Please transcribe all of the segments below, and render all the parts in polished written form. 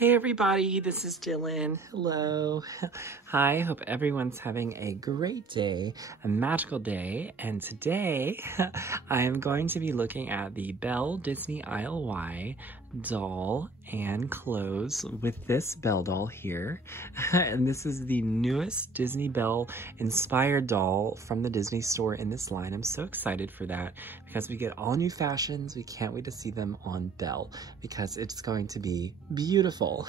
Hey everybody, this is Dylan. Hello. Hi, hope everyone's having a great day, a magical day, and today I am going to be looking at the Belle Disney ILY doll and clothes with this Belle doll here. And this is the newest Disney Belle inspired doll from the Disney store in this line. I'm so excited for that because we get all new fashions. We can't wait to see them on Belle because it's going to be beautiful.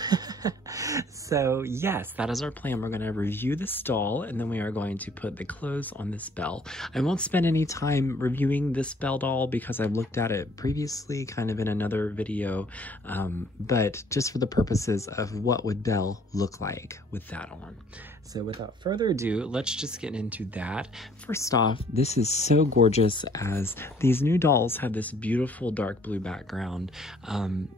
So yes, that is our plan. We're going to review this doll and then we are going to put the clothes on this Belle. I won't spend any time reviewing this Belle doll because I've looked at it previously kind of in another video, but just for the purposes of what would Belle look like with that on. So without further ado, let's just get into that. First off, this is so gorgeous as these new dolls have this beautiful dark blue background.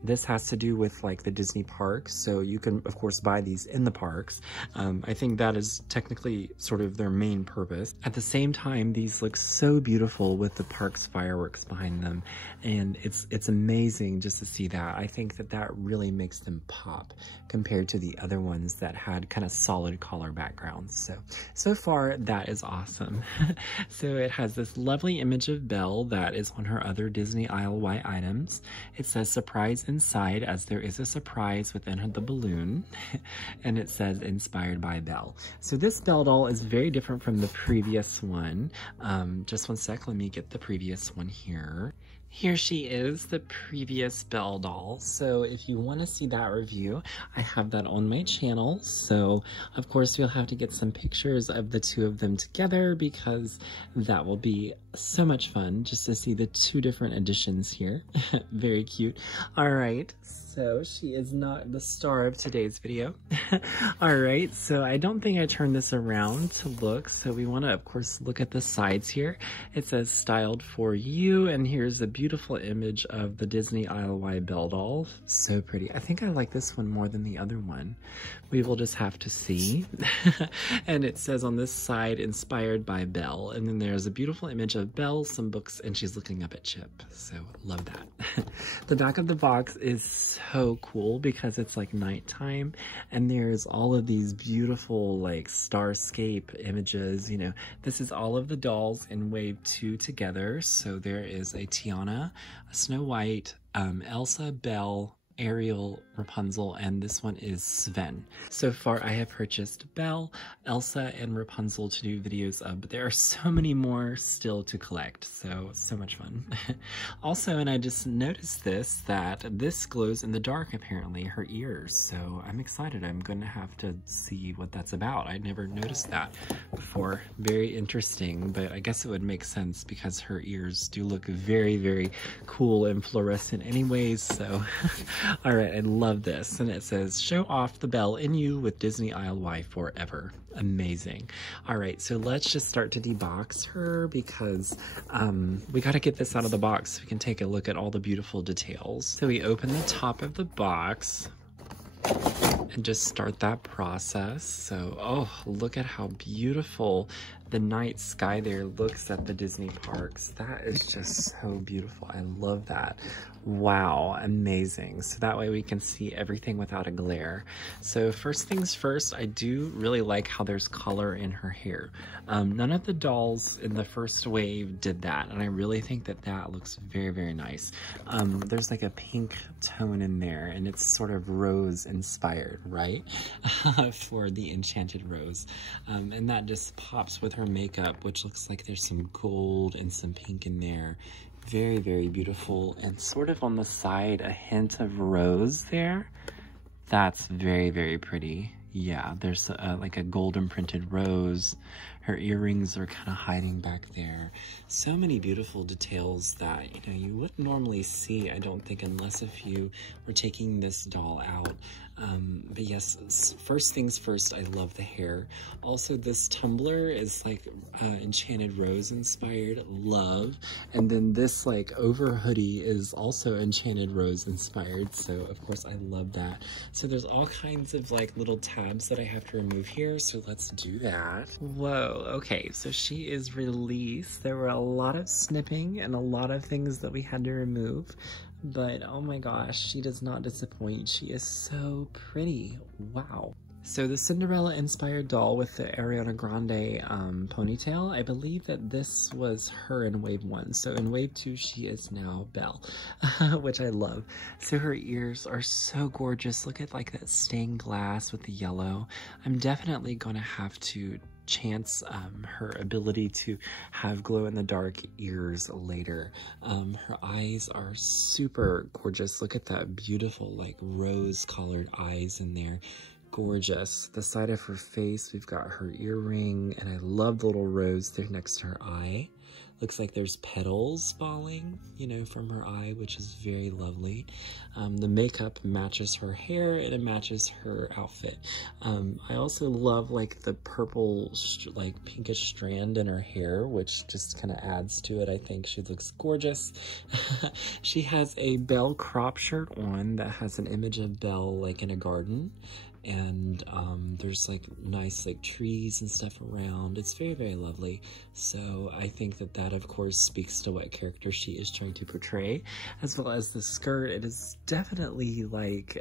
This has to do with like the Disney parks, so you can of course buy these in the parks. I think that is technically sort of their main purpose. At the same time, these look so beautiful with the parks fireworks behind them, and it's amazing just to see that. I think that that really makes them pop compared to the other ones that had kind of solid color backgrounds. So far that is awesome. So it has this lovely image of Belle that is on her other Disney ILY items. It says surprise inside, as there is a surprise within the balloon. And it says inspired by Belle. So this Belle doll is very different from the previous one. Just one sec, let me get the previous one here. Here she is, the previous Belle doll. So if you want to see that review, I have that on my channel. So of course we'll have to get some pictures of the two of them together because that will be so much fun just to see the two different editions here. Very cute. All right. So she is not the star of today's video. All right, so I don't think I turned this around to look. So we want to, of course, look at the sides here. It says styled for you. And here's a beautiful image of the Disney ILY Belle doll. So pretty. I think I like this one more than the other one. We will just have to see. And it says on this side, inspired by Belle. And then there's a beautiful image of Belle, some books, and she's looking up at Chip. So love that. The back of the box is so cool because it's like nighttime and there's all of these beautiful like starscape images. You know, this is all of the dolls in wave 2 together. So there is a Tiana, a Snow White, Elsa, Belle, Ariel, Rapunzel, and this one is Sven. So far I have purchased Belle, Elsa, and Rapunzel to do videos of, but there are so many more still to collect, so much fun. Also, and I just noticed this, that this glows in the dark apparently, her ears, so I'm excited. I'm gonna have to see what that's about. I never noticed that before. Very interesting, but I guess it would make sense because her ears do look very, very cool and fluorescent anyways, so all right, I love this. And it says, show off the Belle in you with Disney ILY forever. Amazing. All right, so let's just start to debox her because we got to get this out of the box so we can take a look at all the beautiful details. So we open the top of the box and just start that process. So, oh, look at how beautiful the night sky there looks at the Disney parks. That is just so beautiful. I love that. Wow, amazing. So that way we can see everything without a glare. So first things first, I do really like how there's color in her hair. None of the dolls in the first wave did that, and I really think that that looks very, very nice. There's like a pink tone in there, and it's sort of rose inspired, right? For the Enchanted Rose. And that just pops with her makeup, which looks like there's some gold and some pink in there. Very, very beautiful, and sort of on the side a hint of rose there. That's very, very pretty. Yeah, there's like a golden printed rose. Her earrings are kind of hiding back there. So many beautiful details that, you know, you wouldn't normally see, I don't think, unless if you were taking this doll out. But yes, first things first, I love the hair. Also, this tumbler is like Enchanted Rose inspired, love. And then this like over hoodie is also Enchanted Rose inspired. So of course I love that. So there's all kinds of like little tabs that I have to remove here. So let's do that. Whoa, okay, so she is released. There were a lot of snipping and a lot of things that we had to remove. but oh my gosh, she does not disappoint. She is so pretty. Wow. So the Cinderella inspired doll with the Ariana Grande ponytail, I believe that this was her in wave 1. So in wave 2, she is now Belle, which I love. So her ears are so gorgeous. Look at like that stained glass with the yellow. I'm definitely going to have to chance her ability to have glow-in-the-dark ears later. Her eyes are super gorgeous. Look at that beautiful like rose-colored eyes in there. Gorgeous. The side of her face, we've got her earring, and I love the little rose there next to her eye. Looks like there's petals falling, you know, from her eye, which is very lovely. The makeup matches her hair and it matches her outfit. I also love like the purple, like pinkish strand in her hair, which just kind of adds to it. I think she looks gorgeous. She has a Belle crop shirt on that has an image of Belle like in a garden. And there's like nice like trees and stuff around. It's very, very lovely. So I think that that of course speaks to what character she is trying to portray, as well as the skirt. It is definitely like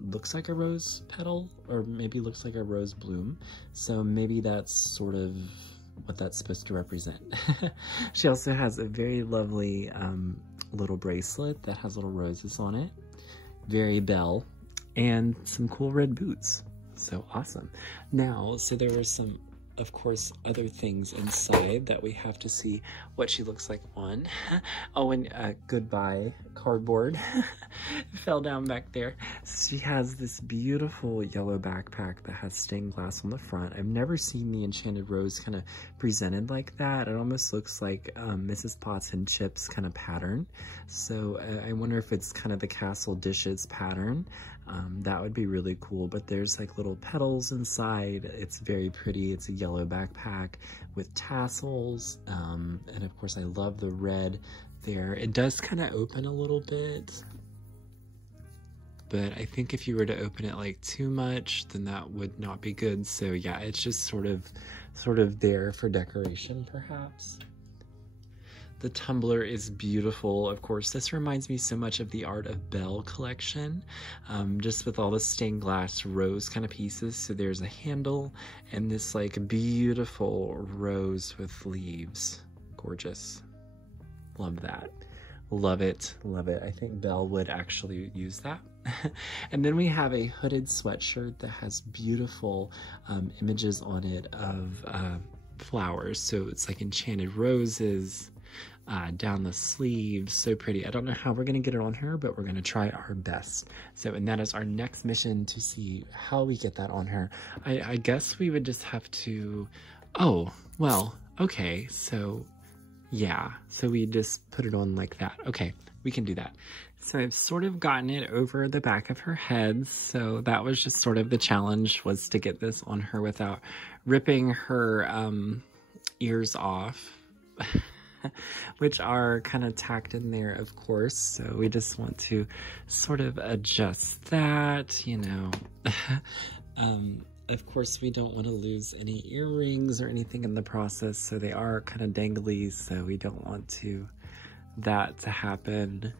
looks like a rose petal, or maybe looks like a rose bloom. So maybe that's sort of what that's supposed to represent. She also has a very lovely little bracelet that has little roses on it. Very Belle. And some cool red boots. So awesome. Now, so there are some, of course, other things inside that we have to see what she looks like on. Oh, and goodbye cardboard. Fell down back there. She has this beautiful yellow backpack that has stained glass on the front. I've never seen the Enchanted Rose kind of presented like that. It almost looks like Mrs. Potts and Chips kind of pattern. So I wonder if it's kind of the Castle Dishes pattern. That would be really cool, but there's like little petals inside. It's very pretty. It's a yellow backpack with tassels, and of course I love the red there. It does kind of open a little bit, but I think if you were to open it like too much, then that would not be good. So yeah, it's just sort of there for decoration perhaps. The tumbler is beautiful. Of course, this reminds me so much of the Art of Belle collection, just with all the stained glass rose kind of pieces. So there's a handle and this like beautiful rose with leaves. Gorgeous. Love that. Love it. Love it. I think Belle would actually use that. And then we have a hooded sweatshirt that has beautiful images on it of flowers. So it's like enchanted roses, down the sleeves. So pretty. I don't know how we're going to get it on her, but we're going to try our best. So, and that is our next mission, to see how we get that on her. I guess we would just have to, oh, well, okay. So yeah, so we just put it on like that. Okay, we can do that. So I've sort of gotten it over the back of her head. So that was just sort of the challenge, was to get this on her without ripping her ears off. Which are kind of tacked in there, of course. So we just want to sort of adjust that, you know. Of course, we don't want to lose any earrings or anything in the process, so they are kind of dangly, so we don't want that to happen,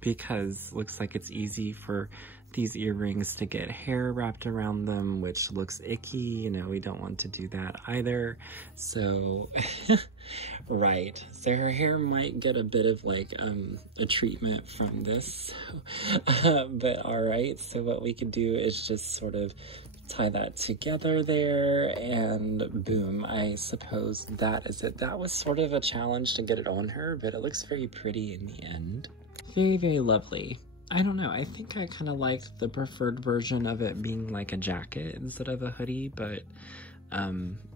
because looks like it's easy for these earrings to get hair wrapped around them, which looks icky. You know, we don't want to do that either. So, right. So her hair might get a bit of like a treatment from this. But all right. So what we could do is just sort of tie that together there, and boom, I suppose that is it. That was sort of a challenge to get it on her, but it looks very pretty in the end. Very, very lovely. I don't know, I think I kind of like the preferred version of it being like a jacket instead of a hoodie, but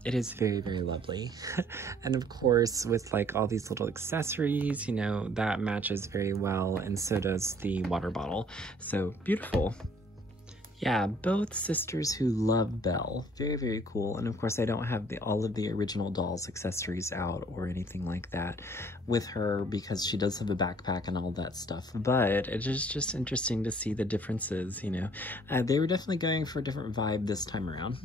it is very, very lovely. And of course, with like all these little accessories, you know, that matches very well, and so does the water bottle. So beautiful. Yeah, both sisters who love Belle. Very, very cool. And of course, I don't have all of the original dolls accessories out or anything like that. with her because she does have a backpack and all that stuff, but it is just interesting to see the differences, you know. They were definitely going for a different vibe this time around.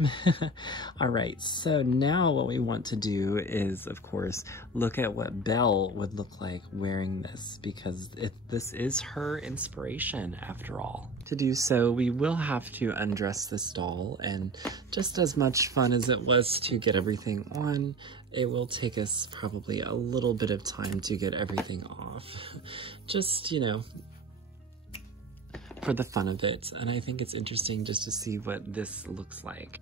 All right, so now what we want to do is, of course, look at what Belle would look like wearing this, because this is her inspiration after all. To do so, we will have to undress this doll, and just as much fun as it was to get everything on, it will take us probably a little bit of time to get everything off. Just, you know, for the fun of it. And I think it's interesting just to see what this looks like.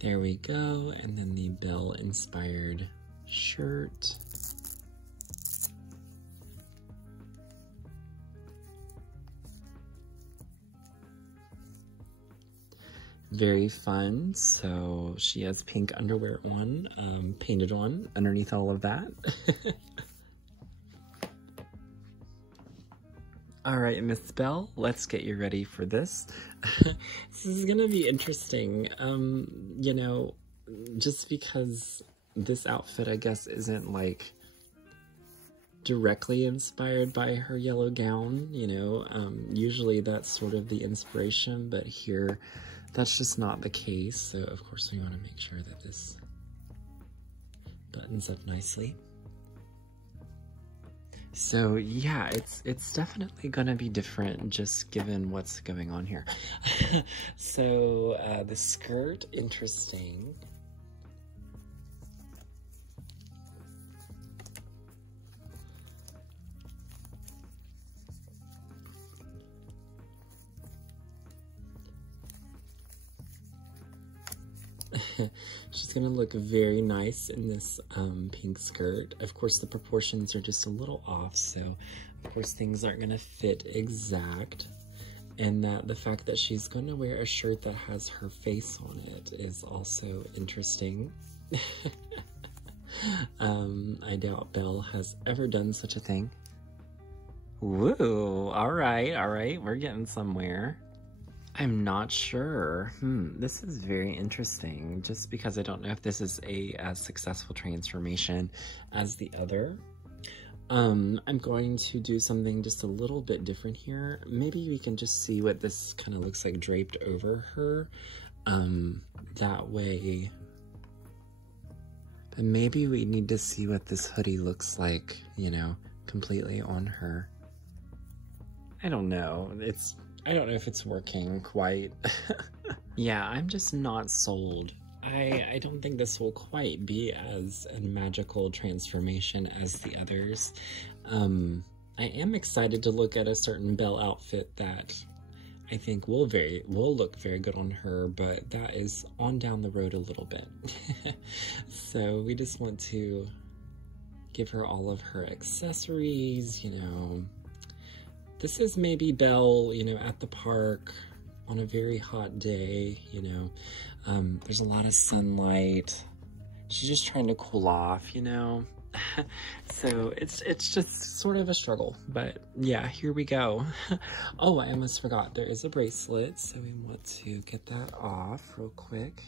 There we go, and then the Belle inspired shirt. Very fun. So she has pink underwear on, painted on underneath all of that. All right, Miss Belle, let's get you ready for this. This is gonna be interesting. You know, just because this outfit, I guess, isn't like directly inspired by her yellow gown, you know, usually that's sort of the inspiration, but here that's just not the case. So of course we want to make sure that this buttons up nicely. So yeah, it's definitely gonna be different just given what's going on here. So the skirt, interesting. She's gonna look very nice in this pink skirt. Of course, the proportions are just a little off, so of course things aren't gonna fit exact. And that the fact that she's going to wear a shirt that has her face on it is also interesting. I doubt Belle has ever done such a thing. Woo! All right, we're getting somewhere. I'm not sure. This is very interesting, just because I don't know if this is as successful transformation as the other. I'm going to do something just a little bit different here. Maybe we can just see what this kind of looks like draped over her. That way. But maybe we need to see what this hoodie looks like, you know, completely on her. I don't know. I don't know if it's working quite. Yeah, I'm just not sold. I don't think this will quite be as a magical transformation as the others. I am excited to look at a certain Belle outfit that I think will look very good on her, but that is on down the road a little bit. So we just want to give her all of her accessories, you know. This is maybe Belle, you know, at the park on a very hot day, you know. There's a lot of sunlight. She's just trying to cool off, you know. So it's just sort of a struggle, but yeah, here we go. Oh, I almost forgot, there is a bracelet, so we want to get that off real quick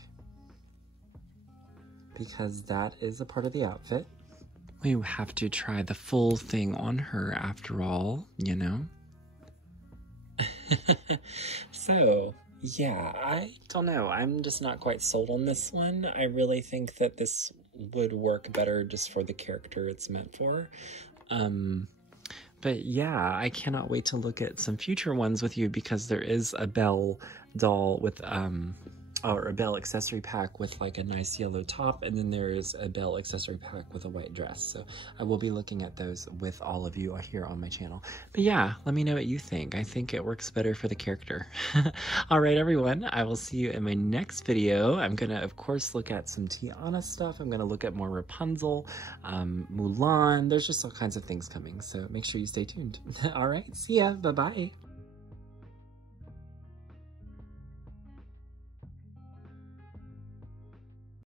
because that is a part of the outfit. We have to try the full thing on her after all, you know. So yeah, I don't know. I'm just not quite sold on this one. I really think that this would work better just for the character it's meant for. But yeah, I cannot wait to look at some future ones with you because there is a Belle doll with, or a Belle accessory pack with like a nice yellow top, and then there is a Belle accessory pack with a white dress. So I will be looking at those with all of you here on my channel. But yeah, let me know what you think. I think it works better for the character. All right, everyone, I will see you in my next video. I'm gonna, of course, look at some Tiana stuff. I'm gonna look at more Rapunzel, Mulan. There's just all kinds of things coming, so make sure you stay tuned. All right, see ya, bye-bye.